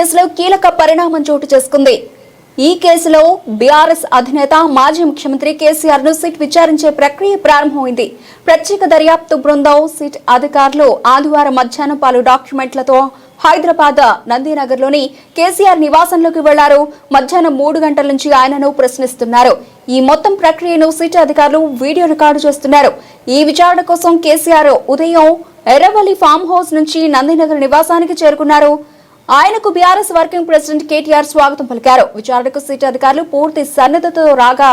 కేసులో కీలక పరిణామం చోటు చేసుకుంది. ఈ కేసులో బీఆర్ఎస్ అధినేత మాజీ ముఖ్యమంత్రి కేసీఆర్ ను సిట్ విచారించే ప్రక్రియ ప్రారంభమైంది. ప్రత్యేక దర్యాప్తు బృందం సిట్ అధికారులు ఆదివారం మధ్యాహ్నం పలు డాక్యుమెంట్లతో హైదరాబాద్ నందినగర్లోని కేసీఆర్ నివాసంలోకి వెళ్లారు. మధ్యాహ్నం 3 గంటల నుంచి ఆయనను ప్రశ్నిస్తున్నారు. ఈ మొత్తం ప్రక్రియను సిట్ అధికారులు వీడియో రికార్డు చేస్తున్నారు. ఈ విచారణ కోసం కేసీఆర్ ఉదయం ఎర్రవల్లి ఫామ్ హౌస్ నుంచి నందినగర్ నివాసానికి చేరుకున్నారు. ఆయనకు బీఆర్ఎస్ వర్కింగ్ ప్రెసిడెంట్ కేటీఆర్ స్వాగతం పలికారు. విచారణకు సిట్ అధికారులు పూర్తి సన్నద్ధతతో రాగా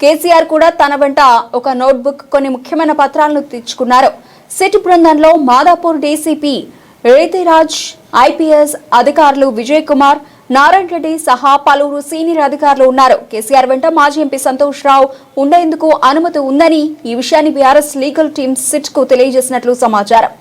కేసీఆర్ కూడా తన వెంట ఒక నోట్బుక్, కొన్ని ముఖ్యమైన పత్రాలను తెచ్చుకున్నారు. సిట్ బృందంలో మాదాపూర్ డీసీపీ రీతిరాజ్, ఐపీఎస్ అధికారులు విజయ్ కుమార్, నారాయణ రెడ్డి సహా పలువురు సీనియర్ అధికారులు ఉన్నారు. కేసీఆర్ వెంట మాజీ ఎంపీ సంతోష్ రావు ఉండేందుకు అనుమతి ఉందని ఈ విషయాన్ని బీఆర్ఎస్ లీగల్ టీం సిట్ కు తెలియజేసినట్లు సమాచారం.